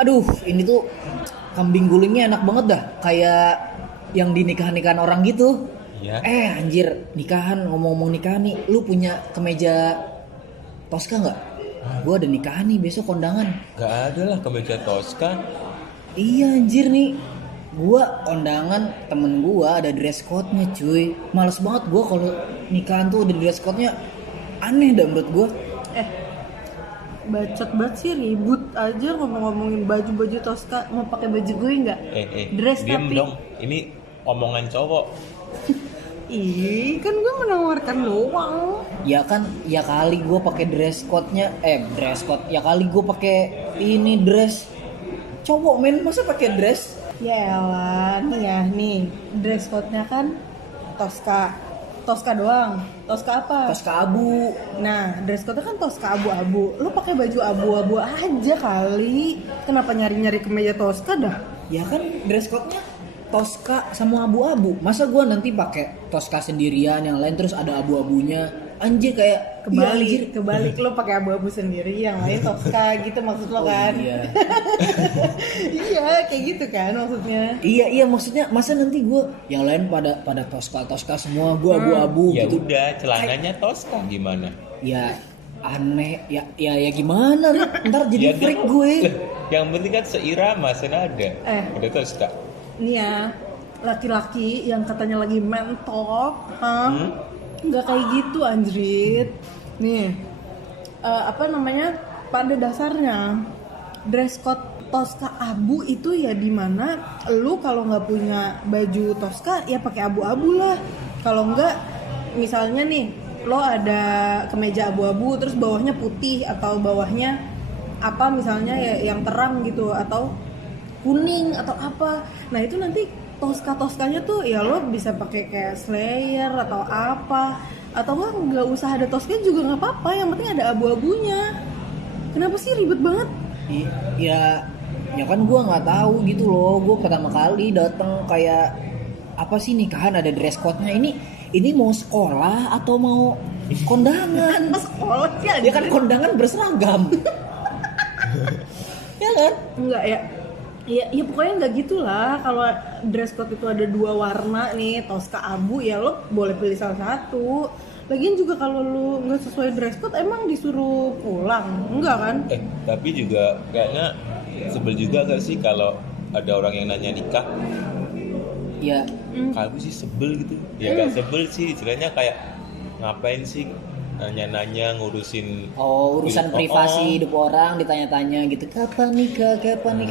Aduh, ini tuh kambing gulingnya enak banget dah, kayak yang di nikahan-nikahan orang gitu. Iya. Anjir, nikahan, ngomong-ngomong nikahan nih, lu punya kemeja Tosca nggak? Gua ada nikahan nih besok kondangan. Gak ada lah kemeja Tosca. Iya anjir nih, gua kondangan temen gua ada dress code-nya cuy. Males banget gua kalau nikahan tuh ada dress code-nya, aneh dah menurut gua. Eh, bacot banget sih, ribut aja ngomongin baju-baju Tosca. Mau pakai baju gue nggak? Dress Diem tapi. dong. Ini omongan cowok. Ih, kan gue menawarkan doang. Ya kan, ya kali gua pakai dress code-nya, dress code. Ya kali gua pakai ini dress. Cowok men, masa pakai dress? Ya elah, nih ya, nih dress code-nya kan Tosca. Tosca doang. Tosca apa? Tosca abu. Nah, dress code-nya kan Tosca abu-abu. Lu pakai baju abu-abu aja kali. Kenapa nyari-nyari kemeja Tosca dah? Ya kan dress code-nya Tosca sama abu-abu. Masa gua nanti pakai Tosca sendirian, yang lain terus ada abu-abunya. Anjir kayak iya, anjir. Kebalik lu pakai abu-abu sendiri, yang lain Tosca gitu maksud lo kan? Iya. Iya, kayak gitu kan maksudnya. Iya maksudnya masa nanti gua yang lain pada Tosca semua, gua abu-abu Ya gitu. udah, celananya Tosca gimana? Ya aneh, ya gimana Rit? Ntar jadi Ya, freak dia- gue. Yang penting kan seirama, senada. Ada Tosca. Nih ya, laki-laki yang katanya lagi mentok, nggak kayak gitu anjrit. Nih, apa namanya? Pada dasarnya dress code Tosca abu itu ya dimana lu kalau nggak punya baju Tosca ya pakai abu-abu lah. Kalau nggak, misalnya nih lo ada kemeja abu-abu terus bawahnya putih atau bawahnya apa misalnya ya yang terang gitu atau kuning atau apa. Nah itu nanti Tosca-Toskanya tuh ya lo bisa pakai kayak Slayer atau apa, atau nggak usah ada Tosca juga nggak apa-apa, yang penting ada abu-abunya. Kenapa sih ribet banget? Ya kan gua nggak tahu gitu loh. Gua pertama kali datang kayak apa sih nikahan ada dress code-nya. Ini mau sekolah atau mau kondangan? Mas sekolah sih Ya kan kondangan berseragam. Ya kan? Enggak ya. Ya pokoknya nggak gitulah. Kalau dress code itu ada 2 warna nih, Tosca abu, ya lo boleh pilih salah satu. Lagian juga kalau lu nggak sesuai dress code emang disuruh pulang, enggak kan? Tapi juga kayaknya sebel juga gak sih kalau ada orang yang nanya nikah? Ya Kalau sih sebel gitu. Ya gak sebel sih, istilahnya kayak ngapain sih nanya-nanya ngurusin urusan privasi hidup orang ditanya-tanya gitu. Kapan nikah?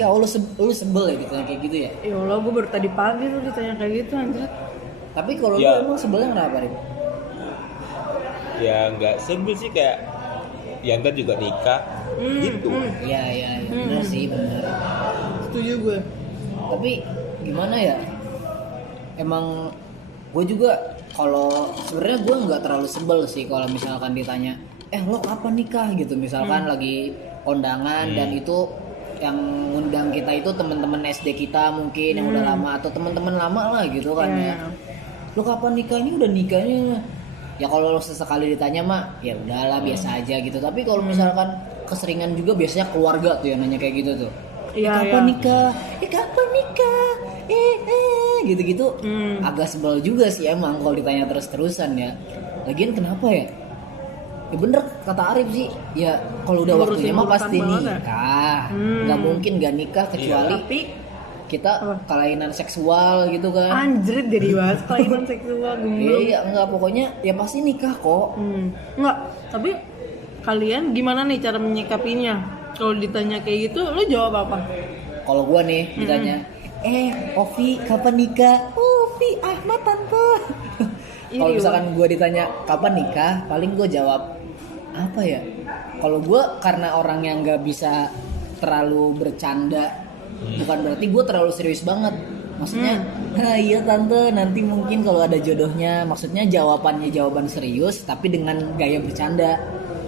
Oh lu sebel ya ditanya kayak gitu ya? Ya Allah, gue baru tadi pagi tuh ditanya kayak gitu anjir. Tapi kalau Ya. lu emang sebelnya kenapa Rim? Ya nggak sebel sih, kayak ya ntar juga nikah gitu. Iya benar sih benar. Setuju gue. Tapi gimana ya? Emang gue juga kalau sebenarnya gue nggak terlalu sebel sih kalau misalkan ditanya, lo kapan nikah gitu misalkan lagi kondangan dan itu yang ngundang kita itu teman-teman SD kita mungkin yang udah lama atau teman-teman lama lah gitu kan ya. Lo kapan nikah? Ini udah nikahnya. Ya kalau sesekali ditanya mah ya udahlah biasa aja gitu. Tapi kalau misalkan keseringan juga biasanya keluarga tuh yang nanya kayak gitu tuh. Iya, Kapan iya. nikah? Kapan nikah? Gitu-gitu agak sebel juga sih emang kalau ditanya terus-terusan ya. Lagian kenapa ya? Ya bener kata Arif sih. Ya kalau udah waktunya mah pasti Urutan-urutan banget nikah. Nggak mungkin nggak nikah kecuali Tapi kita kelainan seksual gitu kan. anjrit jadi bahas kelainan seksual gemblung. Iya enggak, pokoknya ya pasti nikah kok. Enggak, tapi kalian gimana nih cara menyikapinya? Kalau ditanya kayak gitu, lu jawab apa? Kalau gua nih ditanya, Ovi kapan nikah? Ovi Ahmad tante. Kalau misalkan gua ditanya kapan nikah, paling gua jawab apa ya? Kalau gua karena orang yang nggak bisa terlalu bercanda, bukan berarti gua terlalu serius banget. Maksudnya, iya tante, nanti mungkin kalau ada jodohnya. Maksudnya jawaban serius, tapi dengan gaya bercanda.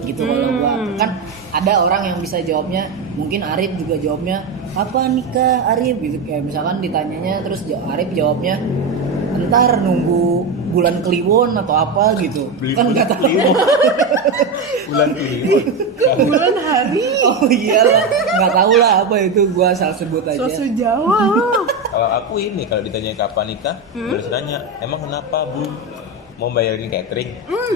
Gitu kalau gua kan ada orang yang bisa jawabnya, mungkin Arif juga jawabnya kapan nikah Arif gitu, kayak misalkan ditanyanya terus Arif jawabnya ntar nunggu bulan Kliwon atau apa gitu. Beli Kan nggak tahu. bulan Kliwon. Bulan hari. Oh iyalah, nggak tahu lah apa itu, gua salah sebut aja. Susu Jawa lo. Kalau aku ini kalau ditanya kapan nikah, terus nanya, emang kenapa Bu? Mau bayarin catering? Oh,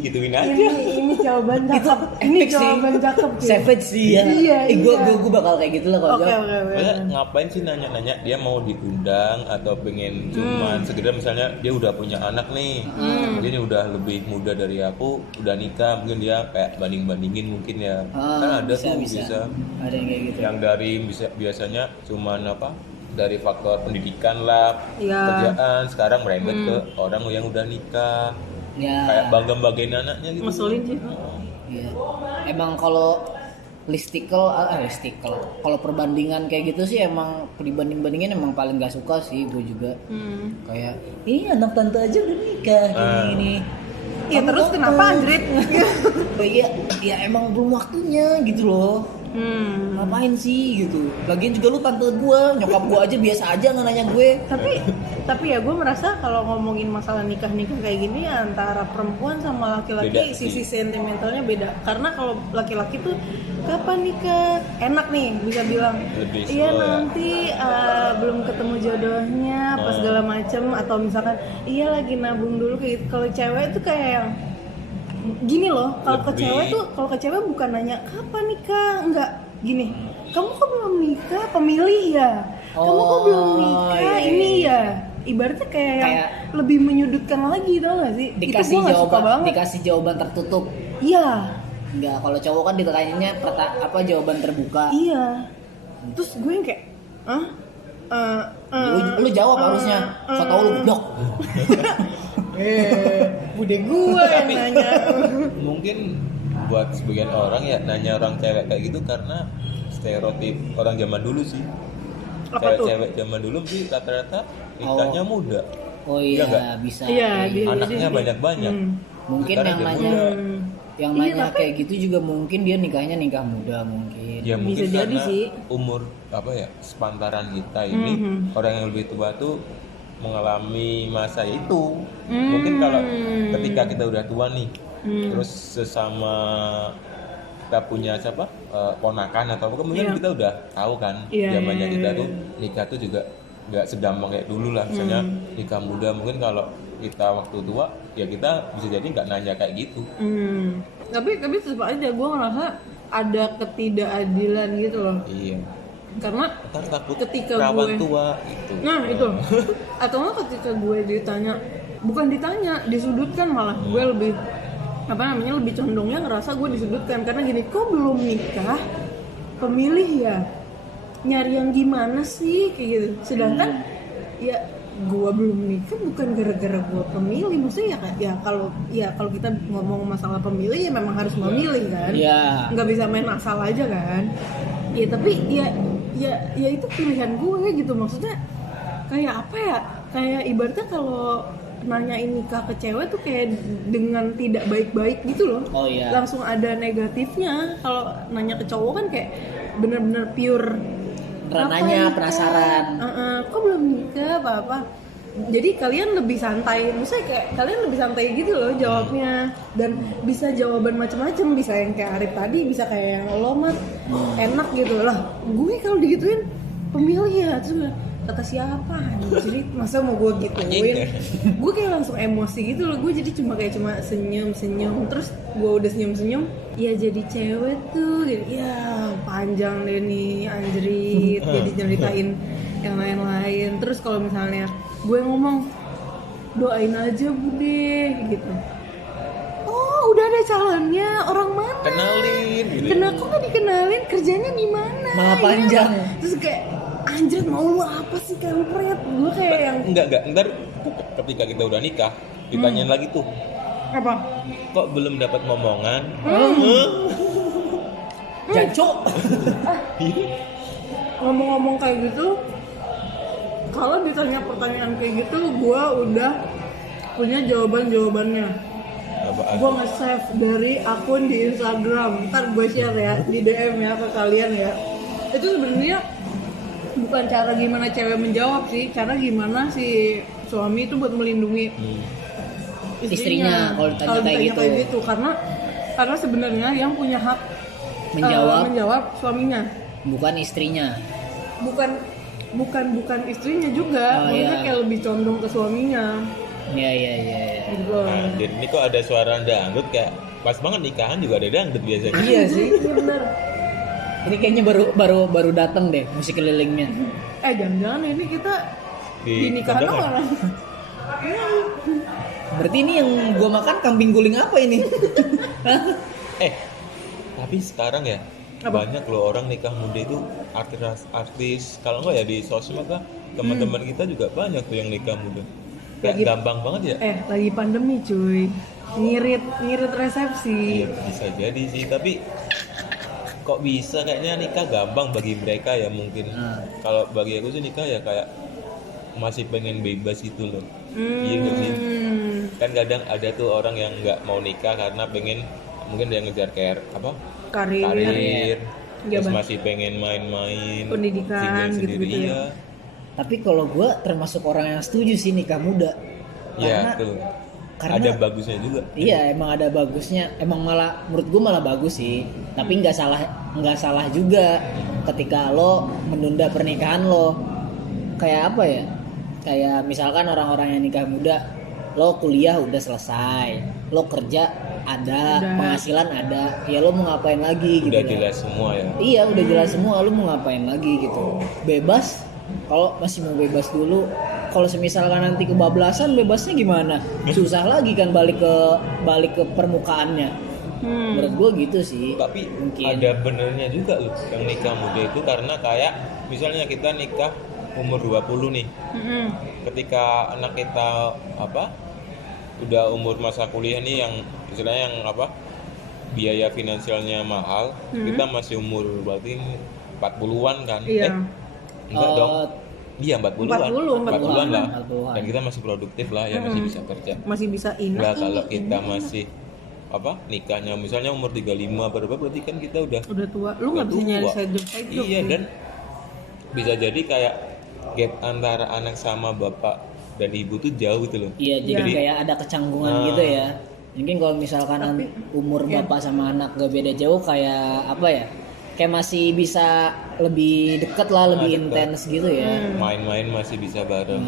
gituin aja. Ini jawaban cakep. Ini Epic sih. jawaban cakep sih. Savage sih ya. Iya, Gua bakal kayak gitu lah kalau Oke jawab. oke oke. Maksudnya ngapain sih nanya-nanya dia mau diundang atau pengen cuman sekedar misalnya dia udah punya anak nih, dia ini udah lebih muda dari aku, udah nikah, mungkin dia kayak banding-bandingin mungkin ya. Kan ada tuh bisa. Ada yang kayak gitu. Yang dari biasanya cuman apa? Dari faktor pendidikan lah, Iya. kerjaan, sekarang merembet ke orang yang udah nikah, Ya. kayak bangga-banggain anaknya gitu. Ngeselin sih. Iya. Emang kalau listicle, kalau perbandingan kayak gitu sih emang dibanding-bandingin emang paling gak suka sih gue juga. Kayak, anak tante aja udah nikah gini. Ya Kamu terus kapan? kenapa Andrit? Ya emang belum waktunya gitu loh. Ngapain sih gitu. Lagian juga lu tante gue, nyokap gue aja biasa aja nggak nanya gue. Tapi ya gue merasa kalau ngomongin masalah nikah kayak gini ya antara perempuan sama laki-laki Beda sih. sisi sentimentalnya beda. Karena kalau laki-laki tuh kapan nikah enak nih bisa bilang Lebih iya slow ya. nanti belum ketemu jodohnya apa segala macem, atau misalkan iya lagi nabung dulu kayak gitu. Kalau cewek tuh kayak yang gini loh, kalau ke cewek bukan nanya kapan nikah, enggak gini, kamu kok belum nikah, pemilih ya, kamu kok belum nikah, iya. ini ya, ibaratnya kayak yang lebih menyudutkan lagi, tau gak sih? Itu Dikasih gua nggak suka banget. dikasih jawaban tertutup. Iya, Enggak, kalau cowok kan ditanyanya jawaban terbuka. iya. Terus gue yang kayak, Lu jawab harusnya. So tau lu goblok. bude gue yang Tapi- nanya. Mungkin buat sebagian orang ya nanya orang cewek kayak gitu karena stereotip orang zaman dulu sih. Apa tuh? Cewek zaman dulu sih rata-rata nikahnya muda. Oh Iya iya, nggak? bisa. Iya, Kayak dia- gitu. Anaknya banyak-banyak. Mungkin Karena yang dia nanya muda. yang Iya, nanya tapi- kayak gitu juga mungkin dia nikahnya nikah muda mungkin. Ya mungkin Bisa jadi karena sih. umur apa ya sepantaran kita ini orang yang lebih tua tuh mengalami masa itu. Mungkin kalau ketika kita udah tua nih, terus sesama kita punya siapa ponakan atau apa, mungkin kita udah tahu kan Iya, zamannya iya, kita iya. tuh nikah tuh juga nggak segampang kayak dulu lah. Misalnya nikah muda, mungkin kalau kita waktu tua ya kita bisa jadi nggak nanya kayak gitu. Tapi tetap aja gue ngerasa ada ketidakadilan gitu loh, Iya. karena Ntar takut Ketika rawan gue- tua gitu. nah itu atau nggak ketika gue ditanya disudutkan, malah gue lebih lebih condongnya ngerasa gue disudutkan karena gini, kok belum nikah pemilih ya, nyari yang gimana sih kayak gitu, sedangkan ya gue belum nikah bukan gara-gara gue pemilih, maksudnya ya kalau kita ngomong masalah pemilih ya memang harus memilih kan, Iya. nggak bisa main asal aja kan, ya tapi ya itu pilihan gue gitu, maksudnya kayak apa ya, kayak ibaratnya kalau nanyain nikah ke cewek tuh kayak dengan tidak baik-baik gitu loh. Oh, iya. Langsung ada negatifnya. Kalau nanya ke cowok kan kayak bener-bener pure Rananya "Kapan nikah? penasaran. Kok belum nikah apa-apa. Jadi kalian lebih santai, misalnya kayak kalian lebih santai gitu loh jawabnya, dan bisa jawaban macam-macam, bisa yang kayak Arif tadi, bisa kayak yang lo mat enak gitu lah. Gue kalau digituin pemilih ya, terus gue, kata siapa jadi masa mau gue gituin, gue kayak langsung emosi gitu loh, gue jadi cuma senyum terus gue udah senyum ya jadi cewek tuh jadi ya panjang deh nih anjrit, jadi nyeritain yang lain-lain. Terus kalau misalnya gue ngomong doain aja bude gitu, oh udah ada calonnya, orang mana, Kenalin gitu. kok nggak dikenalin, kerjanya di mana, Malah ya? panjang. Terus kayak anjir mau lu apa sih kampret, gue kayak yang Enggak, ntar ketika kita udah nikah ditanyain lagi tuh, apa kok belum dapat ngomongan? Jancok. ngomong-ngomong kayak gitu, kalau ditanya pertanyaan kayak gitu gue udah punya jawabannya. Apaan? Gue nge-save dari akun di Instagram, ntar gue share ya di DM ya ke kalian ya. Itu sebenarnya bukan cara gimana cewek menjawab sih, cara gimana si suami itu buat melindungi Istrinya, kalau ditanya kayak ditanya gitu. gitu. Karena sebenarnya yang punya hak menjawab suaminya, bukan istrinya. bukan istrinya juga. Oh, Maksudnya iya. kayak lebih condong ke suaminya Iya. gitu. Nah, jadi ini kok ada suara dangdut kayak pas banget nikahan juga ada dangdut biasanya. Iya sih. Iya benar. Ini kayaknya baru datang deh musik kelilingnya. Jangan-jangan ini kita di nikahan kondangan. orang. Berarti ini yang gua makan kambing guling apa ini? Tapi sekarang ya Apa? banyak loh orang nikah muda itu artis, kalau enggak ya di sosmed lah teman-teman kita juga banyak tuh yang nikah muda. Kayak Lagi- gampang banget ya. Lagi pandemi cuy, ngirit resepsi. Iya bisa jadi sih, tapi kok bisa kayaknya nikah gampang bagi mereka ya mungkin. Kalau bagi aku sih nikah ya kayak masih pengen bebas gitu loh. Iya nggak sih? Kan kadang ada tuh orang yang nggak mau nikah karena pengen mungkin dia ngejar Karir, karir, Iya, terus Bang. masih pengen main-main, Pendidikan, single sendiri, gitu-gitu ya. iya. Tapi kalau gua termasuk orang yang setuju sih nikah muda. Iya Karena- tuh. karena- Ada bagusnya juga. Iya, emang ada bagusnya. Emang malah menurut gua malah bagus sih. Tapi nggak salah juga ketika lo menunda pernikahan lo. Kayak apa ya? Kayak misalkan orang-orang yang nikah muda, lo kuliah udah selesai, lo kerja ada, penghasilan ada, ya lo mau ngapain lagi gitu. Udah kan. jelas semua ya. Iya, udah jelas semua, lo mau ngapain lagi gitu. Bebas, kalau masih mau bebas dulu. Kalau semisalkan nanti kebablasan, bebasnya gimana? Susah lagi kan balik ke permukaannya. Menurut gua gitu sih. Tapi mungkin. ada benernya juga loh yang nikah muda itu, karena kayak misalnya kita nikah umur 20 nih. Ketika anak kita udah umur masa kuliah nih, yang istilahnya yang biaya finansialnya mahal, kita masih umur berarti 40-an kan. Iya. Enggak dong. Iya 40-an. 40-an lah. 40-an. Dan kita masih produktif lah ya, masih bisa kerja. Masih bisa Nah, kalau kita masih nikahnya misalnya umur 35 berarti kan kita udah udah tua, lu nggak bisa tua. nyari side job Iya, dan bisa jadi kayak gap antara anak sama bapak dan ibu tuh jauh gitu loh. Iya, jadi kayak ada kecanggungan gitu ya. Mungkin kalau misalkan umur bapak sama anak gak beda jauh, kayak apa ya? Kayak masih bisa lebih dekat lah, lebih intens gitu ya. Main-main masih bisa bareng.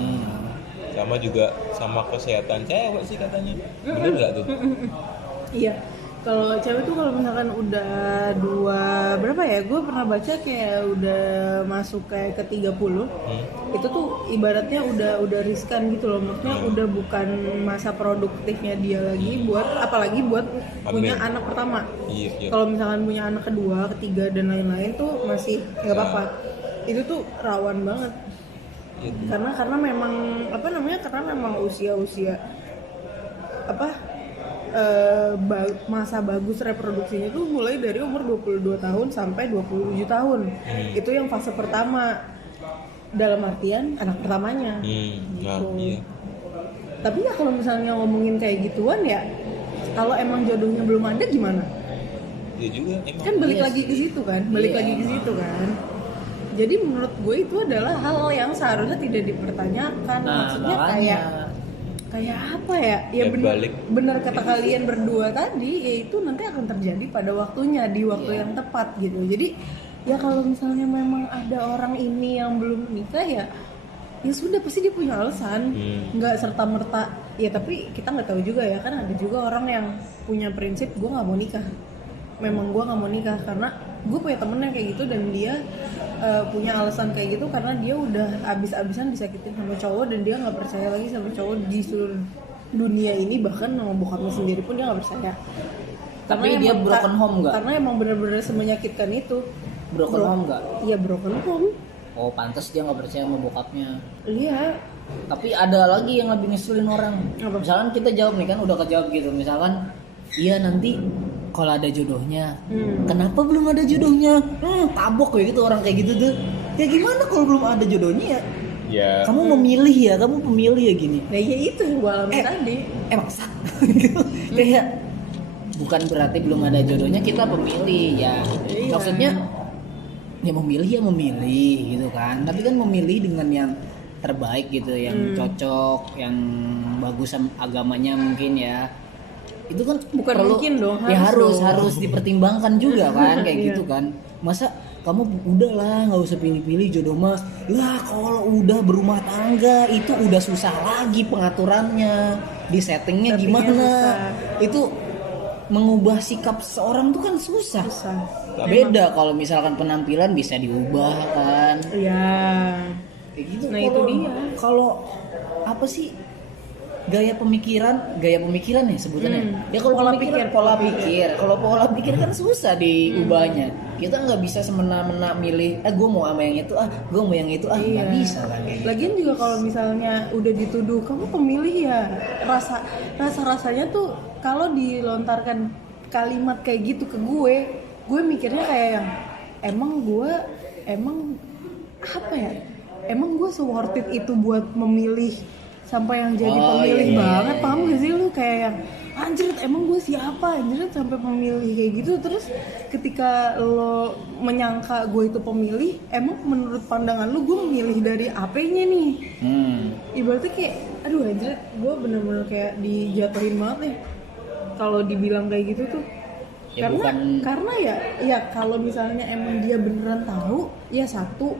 Sama juga sama kesehatan cewek sih katanya. Bener nggak tuh? Iya. Kalau cewek tuh kalau misalkan udah berapa ya? Gue pernah baca kayak udah masuk kayak ke 30. Itu tuh ibaratnya udah riskan gitu loh. Maksudnya udah bukan masa produktifnya dia lagi apalagi buat punya anak pertama. Iya. Kalau misalkan punya anak kedua, ketiga dan lain-lain tuh masih nggak apa-apa. Itu tuh rawan banget. Iya. Karena memang karena memang usia masa bagus reproduksinya tuh mulai dari umur 22 tahun sampai 27 tahun. Itu yang fase pertama, dalam artian anak pertamanya. Nah, Gitu. iya. Tapi ya kalau misalnya ngomongin kayak gituan ya, kalau emang jodohnya belum ada gimana? Iya juga emang. Kan balik Iya lagi ke situ kan, balik Iya. lagi ke situ kan. Jadi menurut gue itu adalah hal yang seharusnya tidak dipertanyakan. Nah, Maksudnya makanya. kayak apa ya? Ya Ya, benar kata kalian berdua tadi, yaitu nanti akan terjadi pada waktunya, di waktu yang tepat gitu. Jadi ya kalau misalnya memang ada orang ini yang belum nikah ya sudah, pasti dia punya alasan. Nggak serta merta ya, tapi kita nggak tahu juga ya, kan ada juga orang yang punya prinsip gue nggak mau nikah. Memang gue nggak mau nikah karena gue punya temen yang kayak gitu, dan dia punya alasan kayak gitu karena dia udah abis-abisan disakitin sama cowok dan dia nggak percaya lagi sama cowok di seluruh dunia ini, bahkan sama bokapnya sendiri pun dia nggak percaya. Tapi dia broken home nggak? Karena emang benar-benar semenyakitkan itu. Broken home nggak? Iya, broken home. Oh, pantas dia nggak percaya sama bokapnya. Iya. Tapi ada lagi yang lebih ngeselin orang. Apa? Misalkan kita jawab nih kan, udah kejawab gitu. Misalkan, iya nanti kalau ada jodohnya. Kenapa belum ada jodohnya? Tabok kayak gitu orang kayak gitu tuh. Ya gimana kalau belum ada jodohnya ya? Ya. Kamu memilih ya, kamu pemilih ya gini. Nah ya itu yang gue alami tadi. Maksat. Kayak bukan berarti belum ada jodohnya kita pemilih ya. Iya. Maksudnya ya memilih gitu kan. Tapi kan memilih dengan yang terbaik gitu, yang cocok, yang bagus agamanya mungkin ya. Itu kan Bukan perlu, mungkin dong, ya harus harus dipertimbangkan juga kan kayak Iya. gitu kan. Masa kamu udah lah nggak usah pilih-pilih jodoh mas lah, kalau udah berumah tangga itu udah susah lagi pengaturannya, di settingnya Settingnya gimana susah. itu mengubah sikap seorang tuh kan susah. Susah. Beda kalau misalkan penampilan bisa diubah kan Iya. kayak gitu. Nah, itu dia. Kalau apa sih gaya pemikiran ya sebutannya. Ya kalau Pola pola pikir. Kalau pola pikir kan susah diubahnya. Kita nggak bisa semena-mena milih, gue mau sama yang itu, gue mau yang itu, nggak bisa kan kayak gitu. Lagian juga kalau misalnya udah dituduh kamu pemilih ya, rasanya tuh kalau dilontarkan kalimat kayak gitu ke gue mikirnya kayak yang emang apa ya? Emang gue se-worth it itu buat memilih sampai yang jadi pemilih iya. banget, paham gak sih lu? Kayak yang anjir emang gue siapa anjir sampai pemilih kayak gitu. Terus ketika lo menyangka gue itu pemilih, emang menurut pandangan lu gue memilih dari AP-nya nih? Ibaratnya kayak aduh anjir, gue bener-bener kayak dijatuhin banget nih kalau dibilang kayak gitu tuh. Ya, karena ya kalau misalnya emang dia beneran tahu, ya satu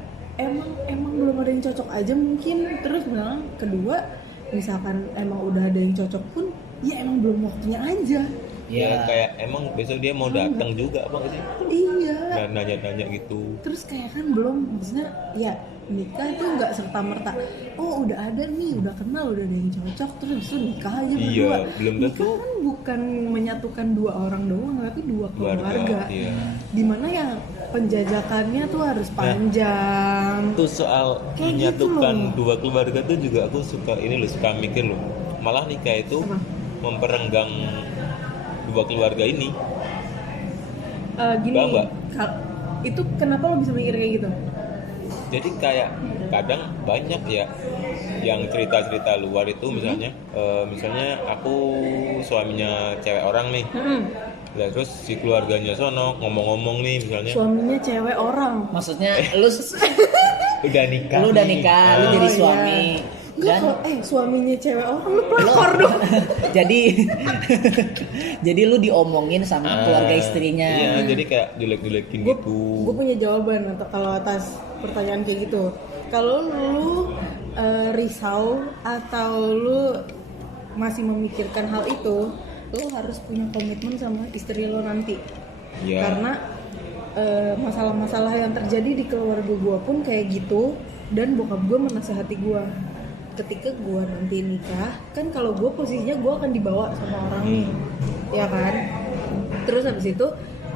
emang belum ada yang cocok aja mungkin. Terus bilang kedua, misalkan emang udah ada yang cocok pun ya emang belum waktunya aja. Ya kayak emang besok dia mau datang juga apa nggak sih? Iya. Nah, nanya-nanya gitu. Terus kayak kan belum, maksudnya ya nikah itu nggak serta merta oh udah ada nih, udah kenal, udah ada yang cocok terus lu nikah aja berdua. Iya, belum tentu. Nikah kan bukan menyatukan dua orang doang, tapi dua keluarga. Iya. Dimana ya penjajakannya tuh harus panjang. Tuh soal Kayak menyatukan gitu loh. dua keluarga tuh juga aku suka suka mikir loh. Malah nikah itu Apa? memperenggang dua keluarga ini. Gini, Paham nggak? itu kenapa lo bisa mikir kayak gitu? Jadi kayak kadang banyak ya yang cerita-cerita luar itu misalnya aku suaminya cewek orang nih. Nah, terus si keluarganya sono ngomong-ngomong nih misalnya Suaminya cewek orang. Maksudnya lu udah nikah. lu udah nih. nikah, lu Oh, jadi iya. suami. Enggak, Dan kalau suaminya cewek orang lu pelakor dong. jadi lu diomongin sama keluarga istrinya. Iya, jadi kayak jelek-jelekin gitu. Gue punya jawaban untuk kalau atas pertanyaan kayak gitu. Kalau lu risau atau lu masih memikirkan hal itu, lu harus punya komitmen sama istri lo nanti. Iya. Karena masalah-masalah yang terjadi di keluarga gue pun kayak gitu, dan bokap gue menasehati gue ketika gue nanti nikah kan, kalau gue posisinya gue akan dibawa sama orang nih, ya kan. Terus habis itu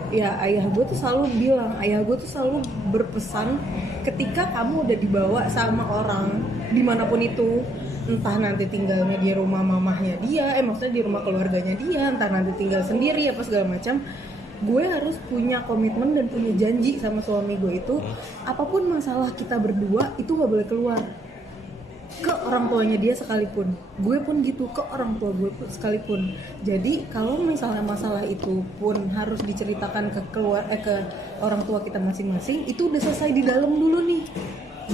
ya ayah gue tuh selalu berpesan, ketika kamu udah dibawa sama orang dimanapun itu, entah nanti tinggalnya di rumah mamahnya dia, maksudnya di rumah keluarganya dia, entah nanti tinggal sendiri apa segala macam, gue harus punya komitmen dan punya janji sama suami gue itu, apapun masalah kita berdua itu gak boleh keluar ke orang tuanya dia sekalipun. Gue pun gitu ke orang tua gue sekalipun. Jadi kalau misalnya masalah itu pun harus diceritakan ke orang tua kita masing-masing, itu udah selesai di dalam dulu nih.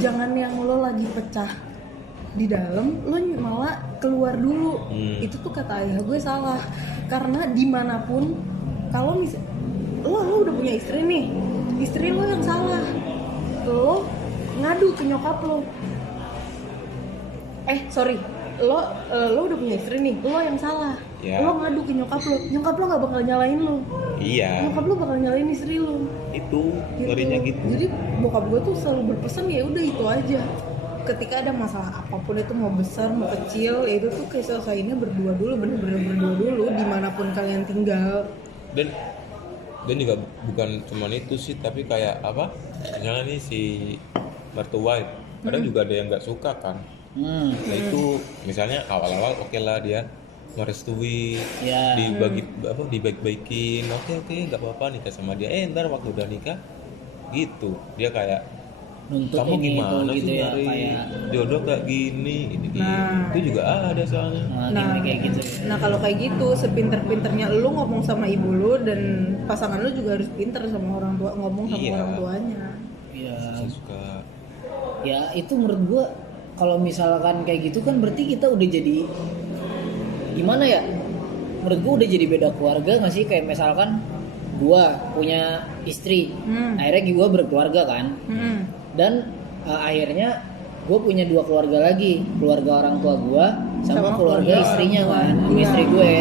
Jangan yang lo lagi pecah di dalam lo malah keluar dulu. Itu tuh kata ayah gue salah. Karena dimanapun, kalau lo udah punya istri nih, istri lo yang salah, lo ngadu ke nyokap lo, lo udah punya istri nih, lo yang salah, lo ngadu ke nyokap lo gak bakal nyalain lo. Iya. Nyokap lo bakal nyalain istri lo. Itu ngerinya gitu. Jadi bokap gue tuh selalu berpesan, ya udah itu aja. Ketika ada masalah apapun itu, mau besar mau kecil, ya itu tuh kayak selesainya berdua dulu, bener-bener berdua dulu dimanapun kalian tinggal. Dan juga bukan cuma itu sih, tapi kayak apa? Misalnya nih si mertua, kadang juga ada yang nggak suka kan. Nah itu misalnya awal-awal oke lah dia merestui, Ya. dibaik-baikin, oke nggak apa-apa nikah sama dia. Ntar waktu udah nikah gitu dia kayak Nuntut kamu ini gimana itu sih gitu ya, nyari kayak jodoh kayak gini gitu. Nah. Itu juga ada soalnya. kayak gitu ya. Nah kalau kayak gitu, sepinter-pinternya lu ngomong sama ibu lu, dan pasangan lu juga harus pinter sama orang tua, ngomong sama Iya. orang tuanya. Ya, Saya suka ya itu menurut gua kalau misalkan kayak gitu kan berarti kita udah jadi gimana ya? Menurut gue udah jadi beda keluarga nggak sih? Kayak misalkan gue punya istri, akhirnya gue berkeluarga kan, dan akhirnya gue punya 2 keluarga lagi, keluarga orang tua gue sama keluarga istrinya kan, sama istri gue.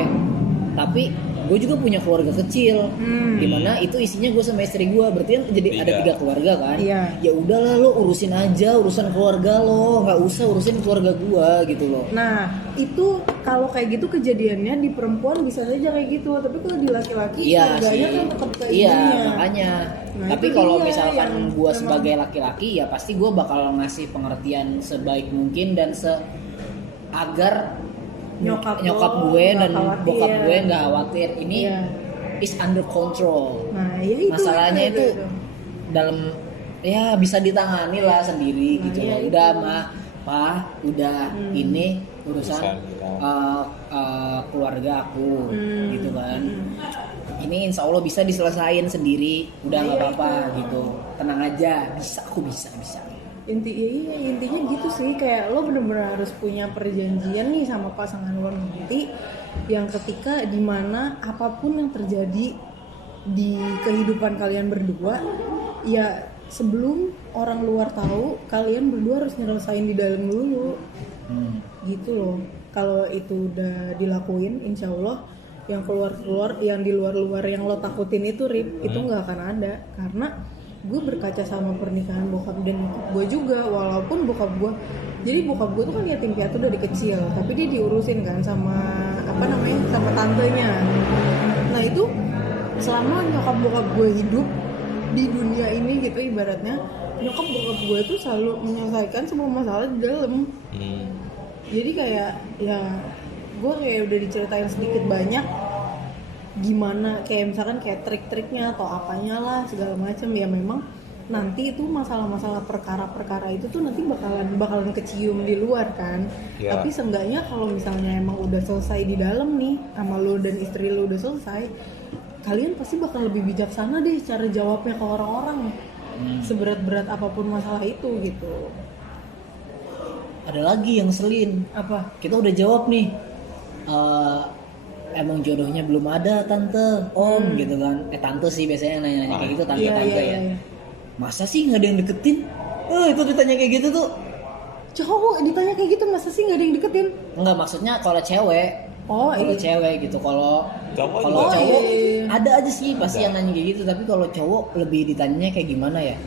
Tapi gue juga punya keluarga kecil, dimana itu isinya gue sama istri gue, berarti kan jadi ada 3 keluarga kan. Ya udahlah lo urusin aja urusan keluarga lo, nggak usah urusin keluarga gue gitu loh. Nah itu kalau kayak gitu kejadiannya di perempuan bisa saja kayak gitu, tapi kalau di laki-laki keluarganya kan tetap kayak gini. Makanya. Nah, tapi kalau misalkan gue sebagai laki-laki ya pasti gue bakal ngasih pengertian sebaik mungkin dan agar nyokap gue dan bokap gue nggak khawatir. Ini is under control. Nah, ya itu, masalahnya itu dalam ya bisa ditangani lah sendiri gitu loh. Udah mah pak udah ini urusan keluarga aku gitu kan. Ini insya Allah bisa diselesain sendiri, udah nggak apa-apa gitu, tenang aja, aku bisa. Intinya gitu sih, kayak lo bener-bener harus punya perjanjian nih sama pasangan lo nanti, yang ketika dimana apapun yang terjadi di kehidupan kalian berdua, ya sebelum orang luar tahu, kalian berdua harus nyelesain di dalam dulu, gitu loh. Kalau itu udah dilakuin, insya Allah yang keluar-keluar, yang di luar-luar yang lo takutin itu itu nggak akan ada. Karena gue berkaca sama pernikahan bokap dan nyokap gue juga, walaupun bokap gue, jadi bokap gue tuh kan yatim piatu dari kecil, tapi dia diurusin kan sama sama tantenya. Nah itu selama nyokap bokap gue hidup di dunia ini gitu, ibaratnya nyokap bokap gue tuh selalu menyelesaikan semua masalah di dalam. Jadi kayak ya gue kayak udah diceritain sedikit banyak gimana, kayak misalkan kayak trik-triknya atau apanya lah segala macam. Ya memang nanti itu masalah-masalah perkara-perkara itu tuh nanti bakalan kecium di luar kan. Tapi seenggaknya kalau misalnya emang udah selesai di dalam nih sama lo dan istri lo udah selesai, kalian pasti bakal lebih bijaksana deh cara jawabnya ke orang-orang, seberat-berat apapun masalah itu gitu. Ada lagi yang ngeselin. Apa? Kita udah jawab nih, emang jodohnya belum ada tante, om gitu kan. Tante sih biasanya nanya-nanya kayak gitu, tante ya. Masa sih nggak ada yang deketin? Itu ditanya kayak gitu tuh. Cowok ditanya kayak gitu, masa sih nggak ada yang deketin? Enggak, maksudnya kalau cewek. Kalau cewek gitu, kalau cowok ada aja sih pasti yang nanya kayak gitu. Tapi kalau cowok lebih ditanyanya kayak gimana ya?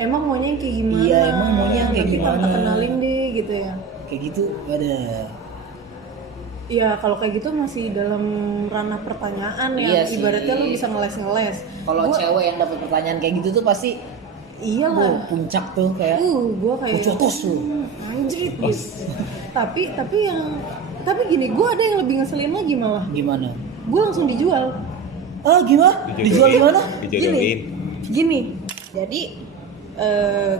Emang maunya yang kayak gimana? Iya, emang maunya yang kayak gimana? Tante kenalin deh gitu ya. Kayak gitu ada. Ya kalau kayak gitu masih dalam ranah pertanyaan ya. Iya ibaratnya sih. lu bisa ngeles-ngeles. Kalau cewek yang dapat pertanyaan kayak gitu tuh pasti iyalah. Puncak tuh kayak. Gua kayak cotos tuh. Anjrit gitu. Tapi gini, gue ada yang lebih ngeselin lagi malah. Gimana? Gue langsung dijual. Gimana? Dijual gimana? Gini. Jadi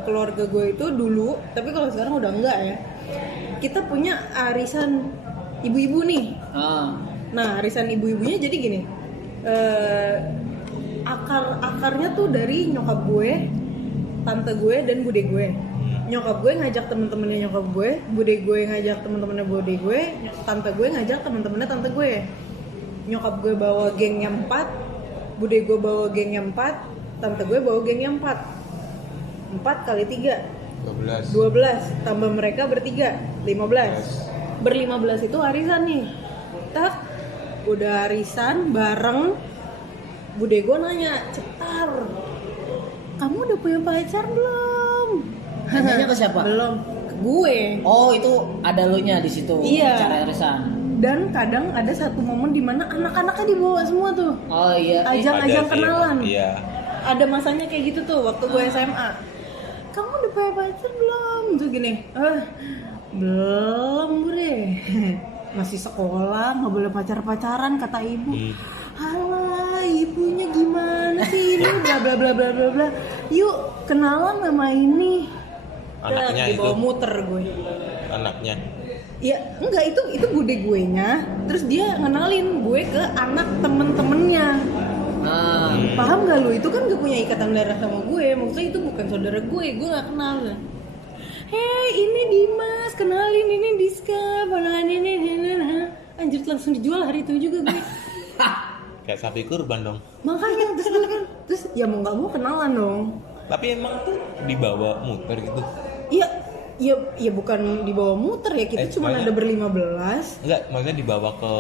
keluarga gue itu dulu, tapi kalau sekarang udah enggak ya. Kita punya arisan ibu-ibu nih. Nah, arisan ibu-ibunya jadi gini. Akarnya tuh dari nyokap gue, tante gue dan bude gue. Nyokap gue ngajak temen-temennya nyokap gue, bude gue ngajak temen-temennya bude gue, tante gue ngajak temen-temennya tante gue. Nyokap gue bawa gengnya 4, bude gue bawa gengnya 4, tante gue bawa gengnya 4. 4 kali 3 12, tambah mereka bertiga 15. Ber-15 itu arisan nih. Tak, udah arisan bareng, bude gue nanya, "Cetar, kamu udah punya pacar belum?" Nanya ke siapa? Belum, ke gue. Oh, itu ada lu nya di situ. Iya. Cara arisan. Dan kadang ada satu momen di mana anak-anaknya dibawa semua tuh. Oh iya. Ajang-ajang kenalan. Iya. Ada masanya kayak gitu tuh waktu gue SMA. Kamu udah punya pacar belum? Tuh gini. Belum bre. Masih sekolah, nggak boleh pacar-pacaran kata ibu. Halah, ibunya gimana sih ini? Bla bla bla bla bla bla. Yuk kenalan sama ini. Anaknya itu. Dibawa muter gue. Anaknya. Ya enggak, itu bude gue nya. Terus dia ngenalin gue ke anak temen-temennya. Paham gak lu? Itu kan gak punya ikatan darah sama gue. Maksudnya itu bukan saudara gue gak kenal. Hei ini Dimas, kenalin ini Diska, ponakan ini. Anjir langsung dijual hari itu juga gue. Kayak sapi kurban dong. Makanya terus gue kan, terus ya mau nggak mau kenalan dong. Tapi emang tuh dibawa muter gitu. Iya bukan dibawa muter ya, kita cuma maksudnya- ada ber-15. Enggak, maksudnya dibawa ke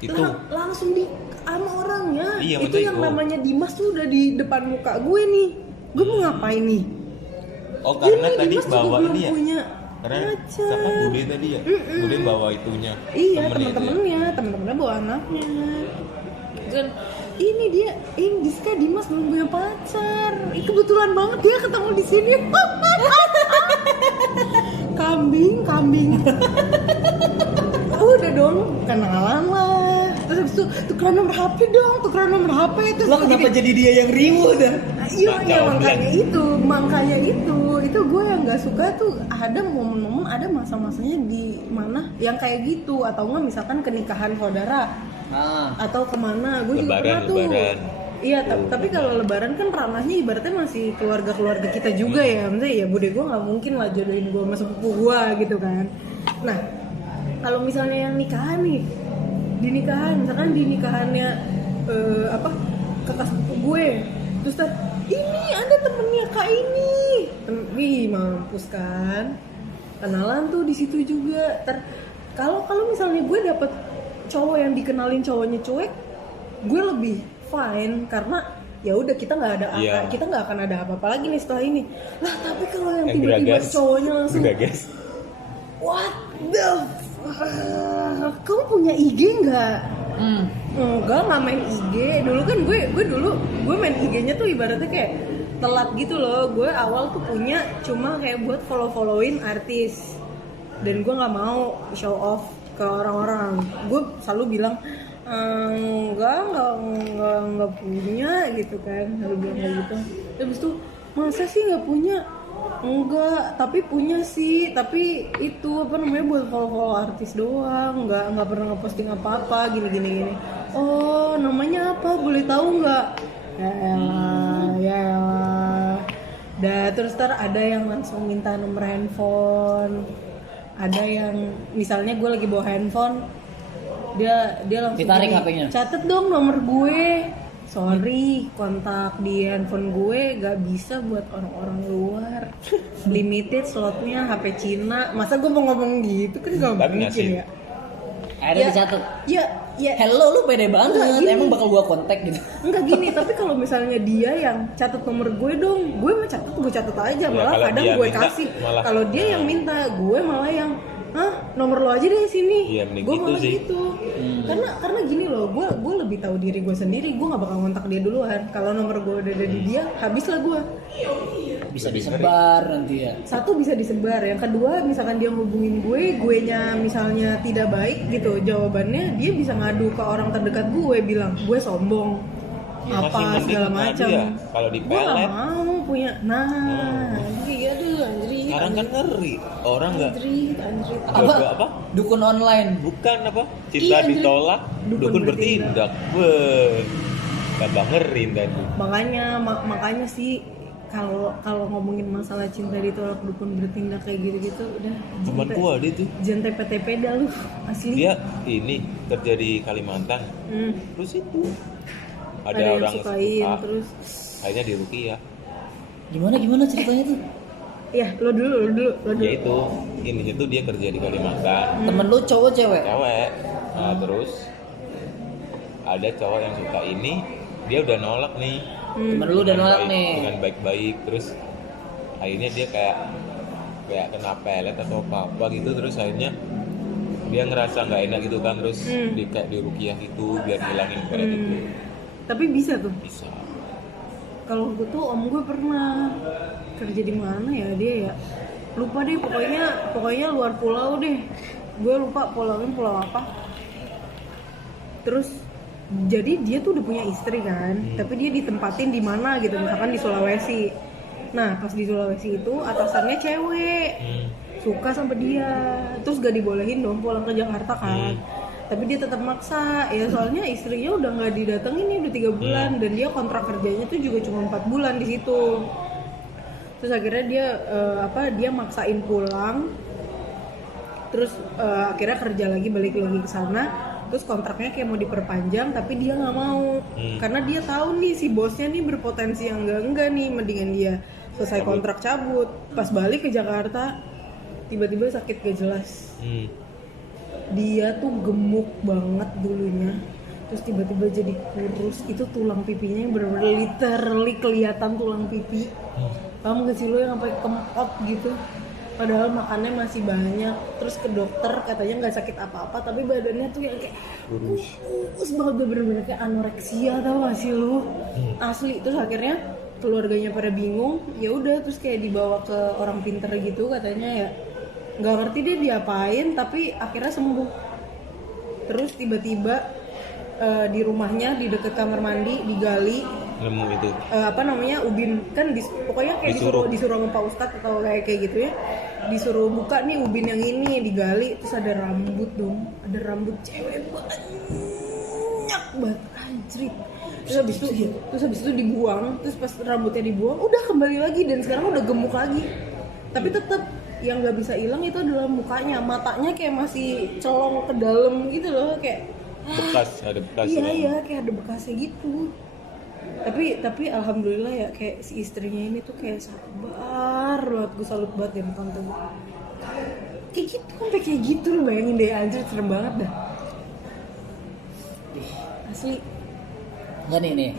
itu. Langsung di sama orangnya. Iya, Itu maksudnya yang itu. namanya Dimas tuh udah di depan muka gue nih. Gue mau ngapain nih? Oh, karena Ini tadi Dimas juga bawa belum ini ya. punya Karena pacar. siapa Bude tadi ya? Bude bawa itunya. Iya, temennya itu ya. temen-temennya bawa anaknya. Dan ini dia, Diska Dimas belum punya pacar. Kebetulan banget dia ketemu di sini. kambing. Udah dong, kenalan lah. Terus habis itu tukeran nomor HP dong, terus Lah kenapa jadi dia yang riuh dah? Iya, Kacau, makanya itu gue yang nggak suka tuh ada momen-momen, ada masa-masanya di mana yang kayak gitu, atau nggak misalkan ke nikahan saudara atau kemana, gue juga pernah tuh. Lebaran. Iya, tapi kalau lebaran kan ranahnya ibaratnya masih keluarga kita juga ya, maksudnya ya bude gue nggak mungkin lah jodohin gue sama sepupu gue gitu kan. Nah, kalau misalnya yang nikahan nih, di nikahannya kakak sepupu gue, terus ini ada temennya kak ini, wih mampus kan, kenalan tuh di situ juga. Kalau misalnya gue dapet cowok yang dikenalin cowoknya cuek, gue lebih fine karena ya udah kita nggak ada kita nggak akan ada apa-apa lagi nih setelah ini lah. Tapi kalau yang tiba-tiba cowoknya langsung what the kamu punya IG nggak? Enggak, nggak main IG. Dulu kan gue main IG-nya tuh ibaratnya kayak telat gitu loh. Gue awal tuh punya cuma kayak buat follow-followin artis, dan gue nggak mau show off ke orang-orang. Gue selalu bilang nggak punya gitu kan, selalu bilang kayak gitu. Terus itu masa sih nggak punya? Enggak, tapi punya sih, tapi itu apa namanya buat follow artis doang, nggak pernah ngeposting apa-apa gini. Oh, namanya apa? Boleh tahu nggak? Ya elah. Terus ada yang langsung minta nomor handphone, ada yang misalnya gue lagi bawa handphone, dia langsung ditarik HP-nya. Catet dong nomor gue. Sorry, kontak di handphone gue gak bisa buat orang-orang luar. Limited slotnya HP Cina. Masa gue mau ngomong gitu kan gak mungkin ya. Akhirnya dicatat. Ya. Hello, lu pede banget. Enggak, Emang bakal gua kontak gitu. Enggak gini, tapi kalau misalnya dia yang catat nomor gue dong, gue mah gue catat aja. Malah kalau kadang dia gue minta, kasih. malah- Kalau dia yang minta, gue malah yang nomor lo aja deh sini. Iya, mending Gue gitu malah sih. gitu. Karena gini loh, gue lebih tahu diri gue sendiri. Gue nggak bakal ngontak dia duluan. Kalau nomor gue udah ada di dia, habislah gue. Bisa disebar nanti ya. Satu bisa disebar, yang kedua misalkan dia hubungin gue nya misalnya tidak baik gitu jawabannya, dia bisa ngadu ke orang terdekat gue, bilang gue sombong Ya, masih apa mending segala ngadu macam. ya. Kalau di Gue nggak pelet. mau punya. Iya dulu anjrit. Sekarang kan ngeri. Orang nggak Anjrit. apa? Dukun online. Bukan apa? Iya, Cinta anjir. ditolak, Dukun dukun bertindak. Tambah ngeri tadi. Makanya sih kalau ngomongin masalah cinta ditolak dukun bertindak kayak gitu-gitu udah Cuman gua dia tuh. jangan TP-TP dah lu asli. Dia ini kerja di Kalimantan. Terus itu ada yang orang sukain suka, terus akhirnya di Rukiah. Gimana ceritanya tuh? ya lo dulu. Ya itu, ini itu dia kerja di Kalimantan. Temen lu cowok cewek? Cewek. Nah, terus ada cowok yang suka ini, dia udah nolak nih. Temen lu udah nolak nih. Dengan baik-baik, terus akhirnya dia kayak kena pelet atau apa gitu, terus akhirnya dia ngerasa nggak enak gitu kan, terus kayak di Rukiah gitu biar ngilangin pelet itu. Tapi bisa tuh. Bisa. Kalau gue tuh om gue pernah kerja di mana ya dia ya, lupa deh, pokoknya luar pulau deh, gue lupa pulaunya pulau apa. Terus jadi dia tuh udah punya istri kan, tapi dia ditempatin di mana gitu, misalkan di Sulawesi. Nah pas di Sulawesi itu atasannya cewek, suka sama dia, terus gak dibolehin dong pulang ke Jakarta kan. Tapi dia tetap maksa ya, soalnya istrinya udah nggak didatengin nih udah 3 bulan, dan dia kontrak kerjanya tuh juga cuma 4 bulan di situ. Terus akhirnya dia maksain pulang. Terus akhirnya kerja lagi, balik lagi ke sana. Terus kontraknya kayak mau diperpanjang, tapi dia nggak mau karena dia tahu nih si bosnya nih berpotensi yang enggak nih, mendingan dia selesai kontrak cabut. Pas balik ke Jakarta tiba-tiba sakit gak jelas. Dia tuh gemuk banget dulunya, terus tiba-tiba jadi kurus. Itu tulang pipinya yang bener-bener literally kelihatan tulang pipi. Paham gak sih lo, yang sampai kempot gitu, padahal makannya masih banyak. Terus ke dokter katanya nggak sakit apa-apa, tapi badannya tuh yang kayak kurus banget, bener-bener kayak anoreksia, tau gak sih lo? Asli. Terus akhirnya keluarganya pada bingung, ya udah terus kayak dibawa ke orang pinter gitu, katanya ya nggak ngerti dia diapain, tapi akhirnya sembuh. Terus tiba-tiba di rumahnya, di deket kamar mandi, digali nemu itu ubin kan, pokoknya kayak disuruh sama Pak Ustadz atau kayak gitu ya, disuruh buka nih ubin yang ini, digali. Terus ada rambut dong, ada rambut cewek banyak banget, anjrit. Terus habis itu dibuang. Terus pas rambutnya dibuang udah kembali lagi, dan sekarang udah gemuk lagi. Tapi tetap yang nggak bisa hilang itu adalah mukanya, matanya kayak masih celong ke dalam gitu loh, kayak ada bekas. Iya, kayak ada bekasnya gitu. Tapi alhamdulillah ya, kayak si istrinya ini tuh kayak sabar banget. Gue salut banget ya tante. Kayak gitu, sampai kayak gitu loh, bayangin deh, anjir serem banget dah. Asli. Enggak nih.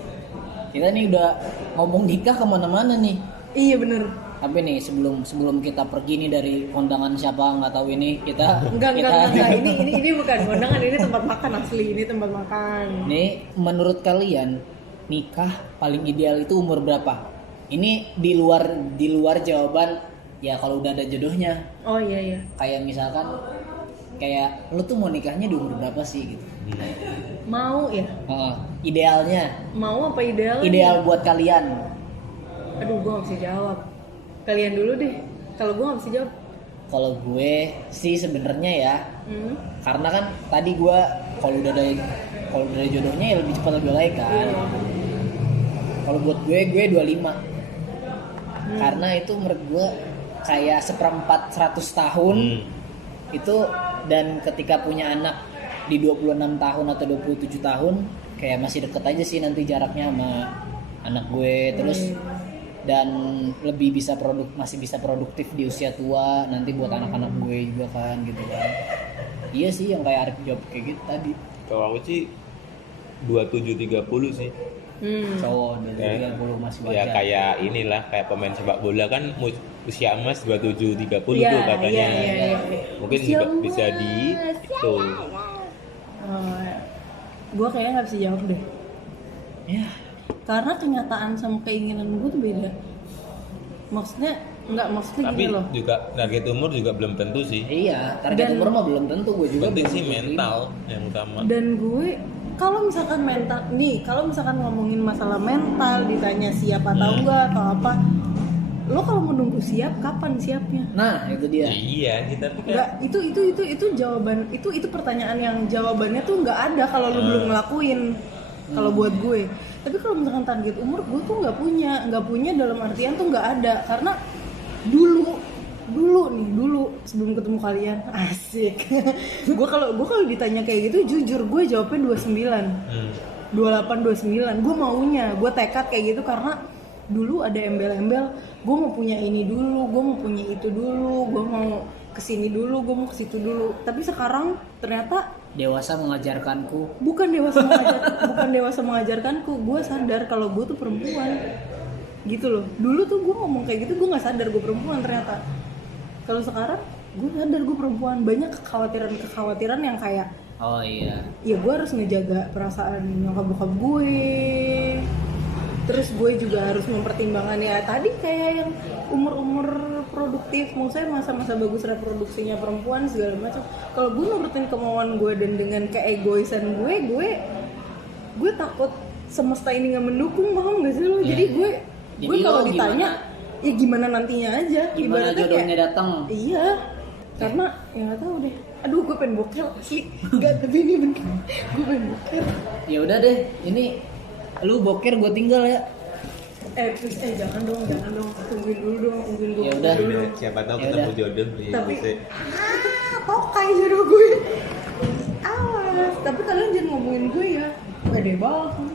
Kita nih udah ngomong nikah kemana-mana nih. Iya bener. Tapi nih sebelum kita pergi nih dari kondangan siapa nggak tahu ini, kita enggak. Ini bukan kondangan, ini tempat makan asli, ini tempat makan. Nih, menurut kalian nikah paling ideal itu umur berapa? Ini di luar jawaban ya kalau udah ada jodohnya. Oh iya. Kayak misalkan kayak lu tuh mau nikahnya di umur berapa sih gitu? Mau ya? Idealnya. Mau apa idealnya? Ideal buat kalian. Aduh, gue gak bisa jawab. Kalian dulu deh. Kalau gue gak bisa jawab. Kalau gue sih sebenarnya ya, karena kan tadi gue kalau udah ada jodohnya ya lebih cepat lebih baik kan. Kalau buat gue 25. Karena itu menurut gue kayak 1/4 100 tahun itu, dan ketika punya anak di 26 tahun atau 27 tahun kayak masih deket aja sih nanti jaraknya sama anak gue. Terus dan lebih masih bisa produktif di usia tua nanti buat anak-anak gue juga kan gitu kan. Iya sih yang kayak Arif jawab kayak gitu tadi. Kalau aku sih 27-30 sih. Cowok 27-30 masih wajar. Ya kayak inilah, kayak pemain sepak bola kan usia emas 27-30 tuh katanya. Iya. Mungkin usia juga emas. bisa di itu. Gue kayaknya nggak bisa jawab deh. Ya. Karena kenyataan sama keinginan gue tuh beda. Maksudnya Tapi gini loh. juga target umur juga belum tentu sih. Iya, target umur mah belum tentu, gue juga. Penting belum sih tentu. mental yang utama. Dan gue kalau misalkan ngomongin masalah mental, ditanya siap atau enggak atau apa, lo kalau mau nunggu siap, kapan siapnya? Nah, itu dia. Iya, kita tuh kan. Enggak, itu jawaban, itu pertanyaan yang jawabannya tuh nggak ada kalau lo belum ngelakuin. Kalau buat gue. Tapi kalau misalkan target umur, gue tuh nggak punya dalam artian tuh nggak ada. Karena dulu sebelum ketemu kalian, asik. gue kalau ditanya kayak gitu, jujur gue jawabnya 29, 28, 29. Gue maunya, gue tekad kayak gitu karena dulu ada embel-embel, gue mau punya ini dulu, gue mau punya itu dulu, gue mau kesini dulu, gue mau kesitu dulu. Tapi sekarang ternyata Dewasa mengajarkanku. bukan dewasa mengajarkanku. Gue sadar kalau gue tuh perempuan, gitu loh. Dulu tuh gue ngomong kayak gitu, gue nggak sadar gue perempuan ternyata. Kalau sekarang gue sadar gue perempuan. Banyak kekhawatiran yang kayak, Oh iya. ya gue harus ngejaga perasaan nyokap bokap gue. Terus gue juga harus mempertimbangkan ya tadi kayak yang umur produktif, maksudnya masa-masa bagus reproduksinya perempuan segala macam. Kalau gue nurutin kemauan gue dan dengan keegoisan gue takut semesta ini nggak mendukung, paham nggak sih lo? Jadi gue kalau ditanya ya gimana nantinya aja. Gimana jodohnya datang? Iya, karena ya nggak tahu deh. Aduh, gue pengen boker asli. Nggak, tapi ini bener. Gue pengen boker. Ya udah deh, ini lu boker gue tinggal ya. Please, jangan dong, tungguin dulu. Ya udah. Siapa tahu Ya ketemu udah. jodoh di Tapi WC. tokai jodoh gue. Awas, tapi kalian jangan ngomongin gue ya. Pede banget.